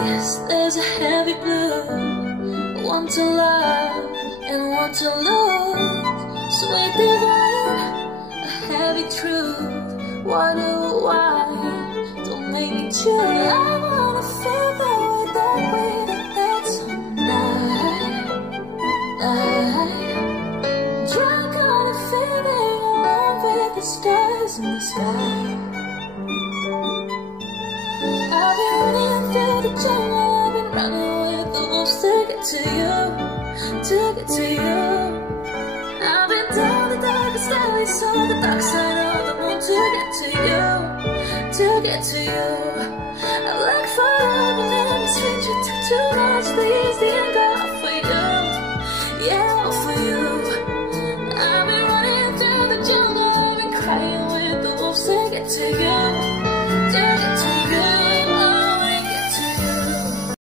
eyes, there's a heavy blue. One to love and one to lose. Sweet divine, a heavy truth. Why do I don't make me choose? I wanna feel that way, that's all night. Drunk on a feeling, along with the stars in the sky. I've been running through the jungle, I've been running with the wolves to get to you, to get to you. I've been down the darkest alley, saw the dark side of the moon to get to you, to get to you. I like fire, but then a stranger took too much leave.